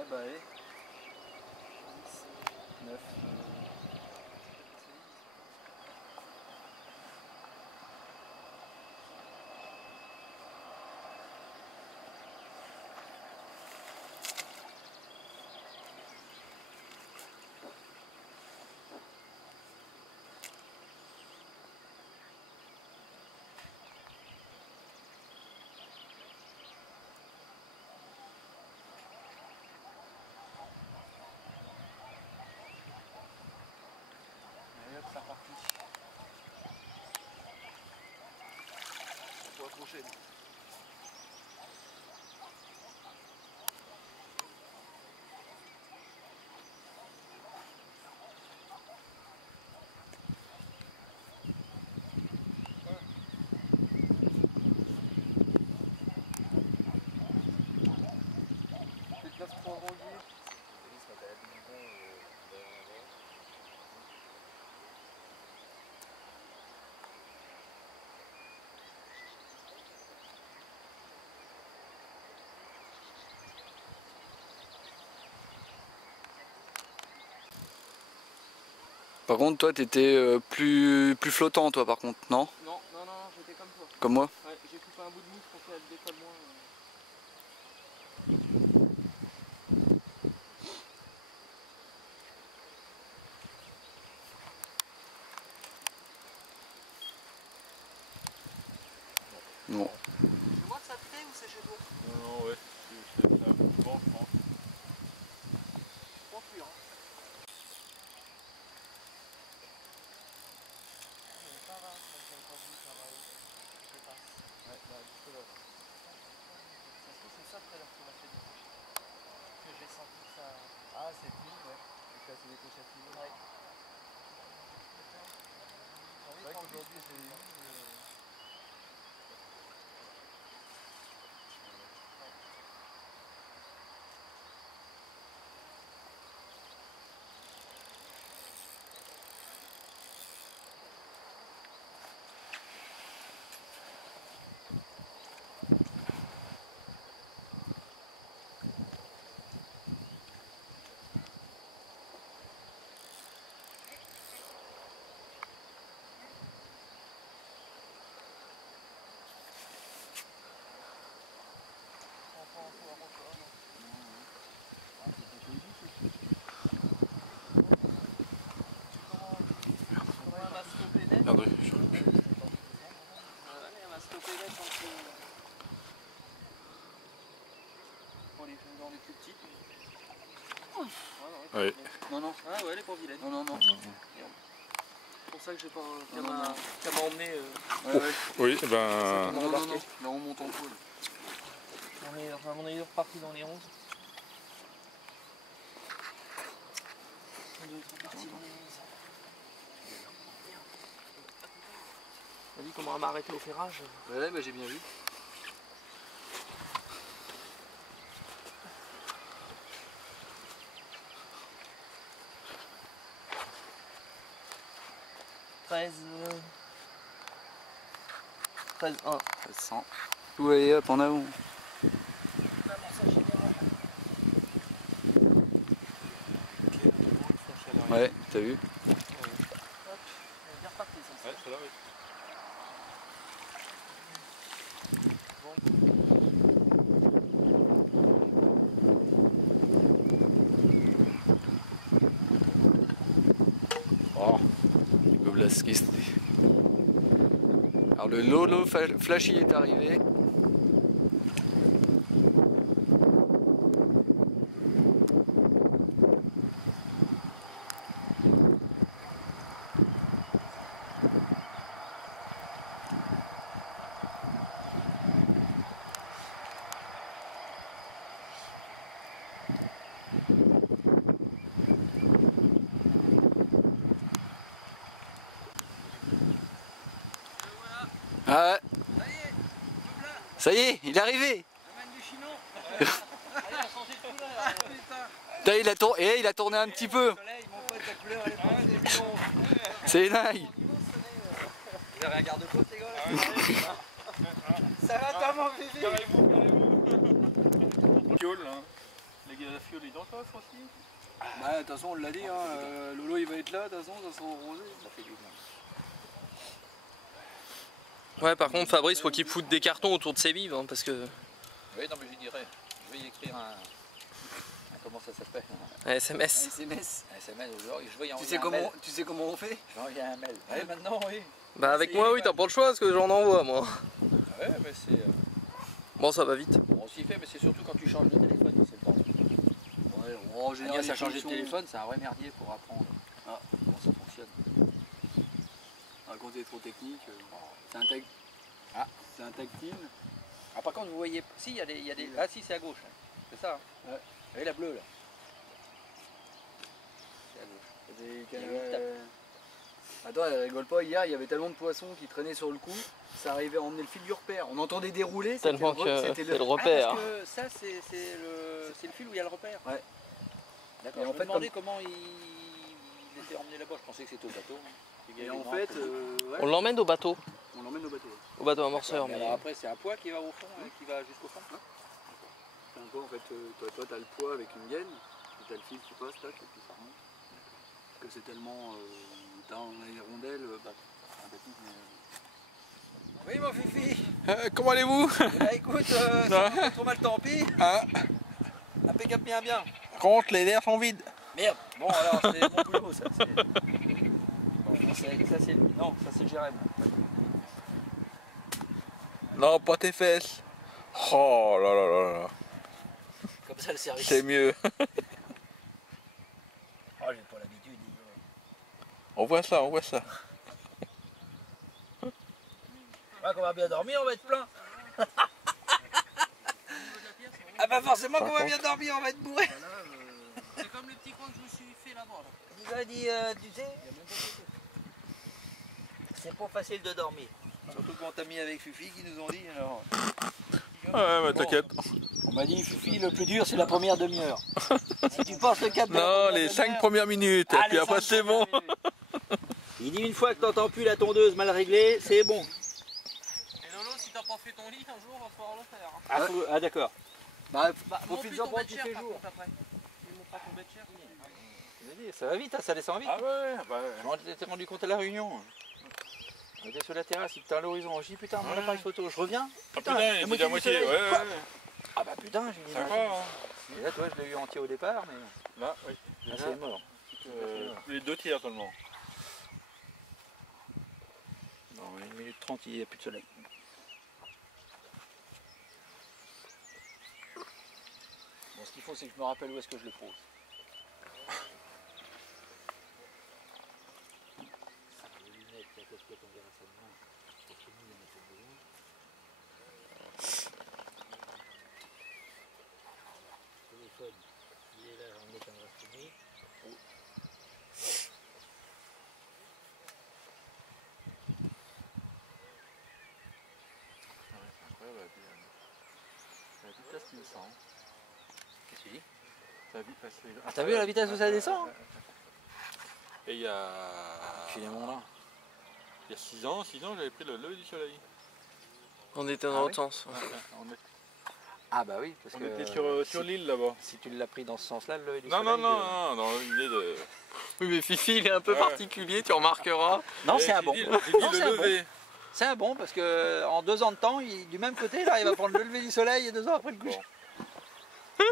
Eh bah allez. 9. C'est reparti. Pour la prochaine. C'est 9-3 Roger. Par contre, toi, t'étais plus flottant, toi, par contre, non? Non, j'étais comme toi. Comme moi? Ouais, j'ai coupé un bout de mousse pour qu'elle décolle moins. Non. C'est moi que ça te fait ou c'est chez toi? Non, ouais, c'est un peu bon, je pense. Pas cuire, hein. Ça va, ça va. Ouais, bah, juste là. Ça se trouve, c'est ça tout à l'heure qui m'a fait décrocher. Parce que j'ai senti que ça. Ah, c'est fini, ouais. Donc là, c'est décroché à ce niveau. Ouais. C'est vrai qu'aujourd'hui, j'ai eu. Pardon, je... Pour les dans les plus petites. Ouais. Non. Ah ouais, elle est pas vilaine. Non. C'est pour ça que j'ai pas qu'elle m'a emmené. Ouais. Oui, eh ben... Non. Là, on monte en pôle. On est reparti dans les 11. On doit être reparti dans les 11. T'as vu comment elle m'a arrêté au ferrage? Ouais, bah j'ai bien vu. Treize 1. 100. Ouais, hop, en avant. Ouais, t'as vu? Hop, elle est bien repartie ça. Ouais, c'est là, oui. Oh, Goblaskis. Alors le Lolo Flashy est arrivé. Ah, ça y est, il est arrivé. Putain, il a tourné un petit peu. C'est dingue. Vous avez un garde-côte les gars? Ça va pas mon bébé? Carrez-vous. Hein. Les y a la fiole dans toi aussi. Bah, de toute façon, on l'a dit, hein, Lolo il va être là, de toute façon, ça sera rosé. Ça fait du bien. Ouais, par contre, Fabrice, faut qu'il foute des cartons autour de ses bives, hein, parce que. Oui, non, mais je dirais. Je vais y écrire un comment ça s'appelle? Un SMS. SMS. Un SMS aujourd'hui. Je vais y Tu envoyer sais, un mail. tu sais comment on fait? Je vais envoyer un mail. Oui, maintenant, oui. Bah, avec moi, oui, t'as pas le choix, parce que j'en envoie, moi. Ouais, mais c'est. Bon, ça va vite. On s'y fait, mais c'est surtout quand tu changes de téléphone, c'est le bordel. Ouais, en général, Agnès a les changé de fonctions- téléphone, c'est un vrai merdier pour apprendre comment ça fonctionne. Ah, quand t'es trop technique, c'est un tag. Ah. C'est un tactile. Ah, par contre, vous voyez. Si, il y a des. Ah, si, c'est à gauche. Hein. C'est ça. Hein. Ouais. Vous voyez la bleue là? C'est à gauche. Il y a Il y a une tape. Attends, elle rigole pas, hier il y avait tellement de poissons qui traînaient sur le cou, ça arrivait à emmener le fil du repère. On entendait dérouler, c'était Tellement le- que c'était c'est le Ah, repère. parce que ça, c'est le fil où il y a le repère. Ouais. D'accord. Et Je en me fait, demandais comment il était emmené là-bas. Je pensais que c'était au bateau. Il y Et avait en des fait, branches. ouais, On l'emmène au bateau. on l'emmène au bateau. Au bateau amorceur, Mais mais. alors après, c'est un poids qui va au fond, qui va jusqu'au fond. C'est un peu en fait, toi t'as le poids avec une gaine, et t'as le fil qui passe, tac, et puis ça remonte. Parce que c'est tellement. On a les rondelles, bah, c'est un bâtiment, mais. Oui, mon fifi. Comment allez-vous? Eh ben, écoute, ça va pas trop mal, tant pis. Ah, Impeccable, bien, bien. par contre, les verres sont vides. Merde. Bon, alors, c'est mon boulot, ça. Bon, ça, c'est lui. Non, ça, c'est Jérém. Non, pas tes fesses. Oh là là là là. Comme ça, le service. C'est mieux. Oh, j'ai pas l'habitude. On voit ça, on voit ça. Ouais, qu'on va bien dormir, on va être plein. Ah bah forcément qu'on va bien dormir, on va être bourré. C'est comme le petit coin que je me suis fait là-bas. Il a dit, tu sais, c'est pas facile de dormir. Surtout qu'on t'a mis avec Fufi qui nous ont dit alors. Ouais, mais t'inquiète. On m'a dit Fufi, le plus dur c'est la première demi-heure. Si tu passes le cap de la Non, première les 5 demi-heure- premières minutes, et Ah, puis les après 5 c'est bon. premières minutes. Il dit une fois que t'entends plus la tondeuse mal réglée, c'est bon. Et Lolo, si t'as pas fait ton lit, un jour, va falloir le faire. Ah, d'accord. Bah, Bah, profite-en pour qu'il fait jour. après. Tu monteras ton bed chair. Ça va vite, hein, ça descend vite. Ah ouais, bah Je m'en étais rendu compte à la réunion. On était sur la terrasse, il était à l'horizon. Je dis putain, mon appareil photo, je reviens. Ah putain, il la était à moitié, du ouais, soleil. ouais. Ah bah putain, j'ai dit. Ça non. va, hein. Et là, toi, je l'ai eu entier au départ, mais Là, oui. là, c'est mort. Les 2 tiers seulement. Dans 1 minute 30, il n'y a plus de soleil. Bon, ce qu'il faut, c'est que je me rappelle où est-ce que je le pose. La vitesse descend. Qu'est-ce que tu dis? Ah, t'as vu la vitesse où ça descend? Et il y a. Finalement là. Il y a 6 ans, j'avais pris le lever du soleil. On était dans Ah l'autre sens. Ah bah oui, parce On que était sur l'île là-bas. si tu l'as pris dans ce sens-là, le lever du Non, soleil. non, dans l'idée de. Oui, mais Fifi, il est un peu Ouais. particulier, tu remarqueras. Non, Eh, c'est un j'ai bon. dit- J'ai Non, dit c'est un le bon. lever. C'est un bon parce que en 2 ans de temps, du même côté, il arrive à prendre le lever du soleil et 2 ans après le coucher. Bon.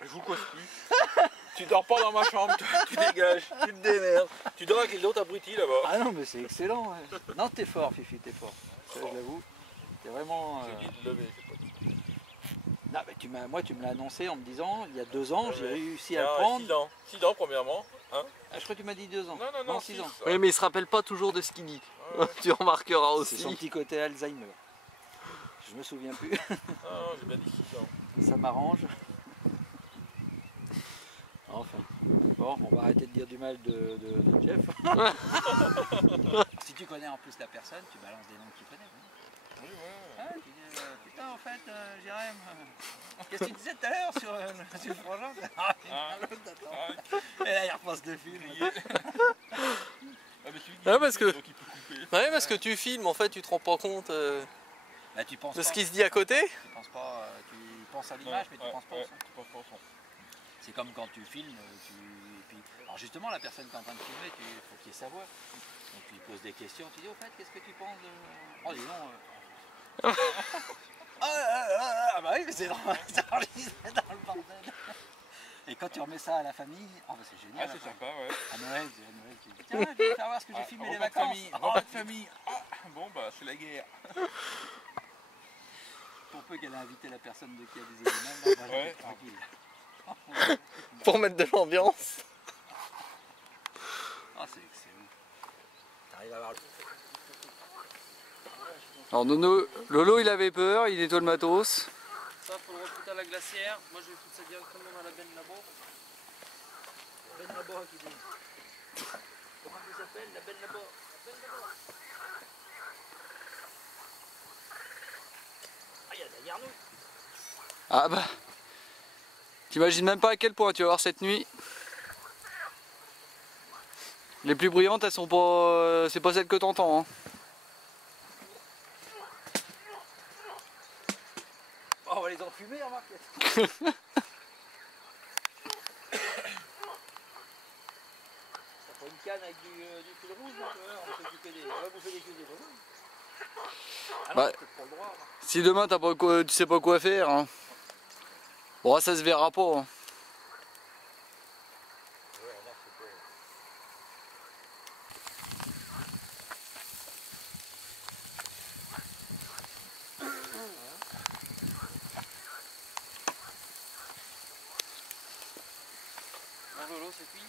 Je vous cause plus. Tu dors pas dans ma chambre, tu dégages, tu te démerdes. Tu dors avec les autres abrutis là-bas. Ah non, mais c'est excellent. Ouais. Non, t'es fort, Fifi, t'es fort. Ça, je l'avoue. T'es vraiment. J'ai dit de lever, c'est pas dit. Non, mais moi, tu me l'as annoncé en me disant, il y a 2 ans, j'ai Ouais. réussi à le Ah, prendre. 6 ans. 6 ans premièrement. Hein Ah, je crois que tu m'as dit 2 ans. Non, 6 ans. Oui, mais il se rappelle pas toujours de ce qu'il dit. Ouais. Tu remarqueras C'est aussi. son petit côté Alzheimer. Je me souviens plus. Non, j'ai bien dit 6 ans. Ça m'arrange. Enfin. Bon, on va arrêter de dire du mal de Jeff. Si tu connais en plus la personne, tu balances des noms que tu connais. Hein. Oui, ouais. Ah, tu dis, putain, en fait, Jérém, qu'est-ce que tu disais tout à l'heure sur le frangin? Ah, l'autre, attends. Ah, Et là, il repasse de film. mais celui qui Ouais, parce que- donc il peut couper. Ouais, parce que tu filmes, en fait, tu te rends pas compte Là, tu penses de pas. ce qui se dit à côté. Tu penses pas, tu penses à l'image, mais tu penses pas au son. Tu penses pas au son. C'est comme quand tu filmes, alors justement la personne qui est en train de filmer, il faut qu'il y ait sa voix. Donc tu lui poses des questions, tu dis au fait qu'est-ce que tu penses de... Oh dis donc ah bah oui mais c'est enregistré dans le bordel. Et quand tu remets ça à la famille, oh bah c'est génial. Ah c'est sympa ouais. À Noël tu dis tiens je vais faire voir ce que j'ai filmé les vacances. Repas de famille. Ah, bon bah c'est la guerre. Pour peu qu'elle ait invité la personne de qui a des éléments, Ouais. tranquille. Pour mettre de l'ambiance. Ah c'est excellent. T'arrives à voir le... Alors Lolo il avait peur, il nettoie le matos. Ça, faut le refoutre à la glacière. Moi, je vais foutre ça directement dans la benne labo. Ben Labo qui dit. Comment ça s'appelle? La benne labo. La benne labo. Ah, il y a de la garnouille. Ah bah, t'imagines même pas à quel point tu vas voir cette nuit. Les plus bruyantes, elles sont pas, c'est pas celles que t'entends. Hein. Oh, on va les enfumer, remarque. T'as pas une canne avec du fil rouge, là? On va bouffer des grenouilles. Ah non, Bah, peut-être pas le droit. Là. Si demain t'as pas quoi, tu sais pas quoi faire, hein. Bon ça se verra pas. Hein. Ouais, remarque, c'est pas... Bon, Lolo, c'est cuit.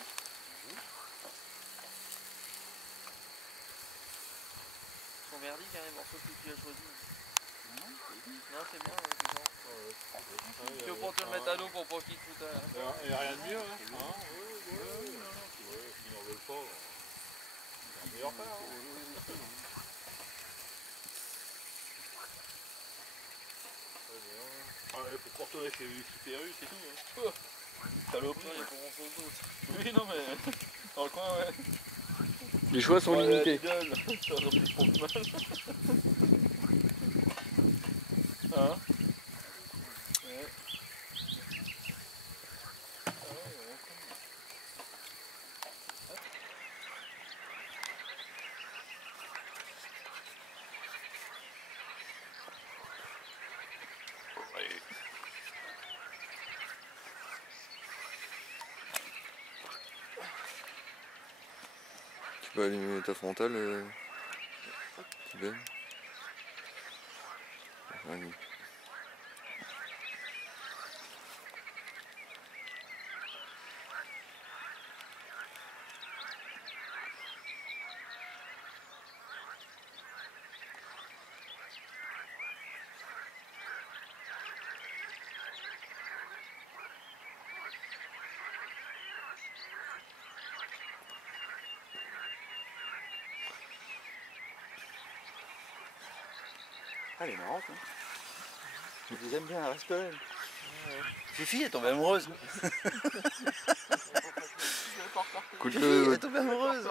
Son verdict, hein, les morceaux que tu as choisis. Non, c'est bien, c'est bon. Tu veux pas te le mettre à l'eau pour pas qu'il te foute à... Il n'y a rien de mieux hein. Ils n'en veulent pas. C'est meilleur pas. Ah ouais, faut pas retourner chez Super U, c'est tout. Hein. Saloperie. Il y a pas grand chose d'autre. Oui, non mais. Dans le coin, ouais. Les choix sont limités. Ça aurait pu prendre mal. Hein? Ouais. Tu peux allumer ta frontale, Ben. Allez. Ah, elle est marrante, hein. Je les aime bien, elle reste quand même. Fifi est tombée amoureuse. Écoute, Fifi est tombée amoureuse.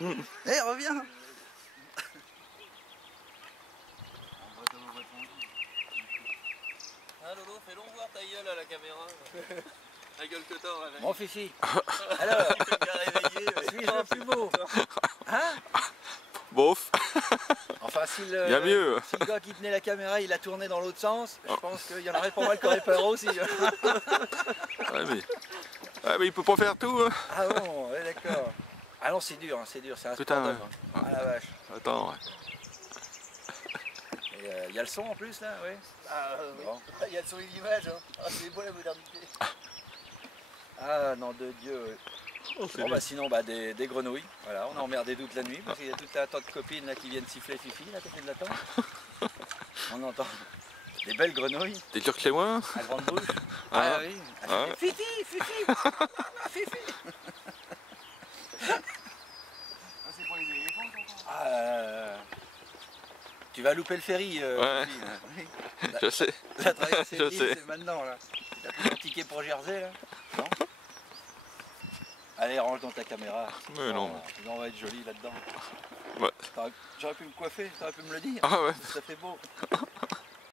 Eh, reviens. Ah, Lolo, fais long voir ta gueule à la caméra. La gueule que t'as, réveille. Bon, Fifi. Alors, Bien réveillé. suis-je le plus beau? Hein? bof, Enfin, si il y a mieux. si le gars qui tenait la caméra, il a tourné dans l'autre sens, je pense qu'il y en aurait pas mal qui auraient peur aussi. Ouais, mais il peut pas faire tout. Hein. Ah bon, ouais, d'accord. Ah non, c'est dur, c'est un sport Putain, d'homme. Hein. Ah la vache. Attends, ouais. Et il y a le son en plus là, oui. Ah, oui. Bon. Il y a le son et l'image. Hein. Ah, c'est beau la modernité. Ah non, de Dieu. Oui. Oh, c'est Bon bien. bah sinon des grenouilles. Voilà, on a emmerdé toute la nuit parce qu'il y a tout un tas de copines là qui viennent siffler Fifi là à côté de la tente. On entend des belles grenouilles Des turcléoins. à grande bouche. Ah. oui. Ah. Fifi, Fifi, Fifi. Ah, c'est pour les éléphants, tonton. Ah, tu vas louper le ferry. Ouais. Fifi, là. Oui. Je sais. La traversée de Je l'île, sais. c'est maintenant là. T'as pris ton ticket pour Jersey là? Non. Allez, range dans ta caméra. Mais non. On va être joli là-dedans. Ouais. J'aurais pu me coiffer, t'aurais pu me le dire. Ah ouais. Ça fait beau.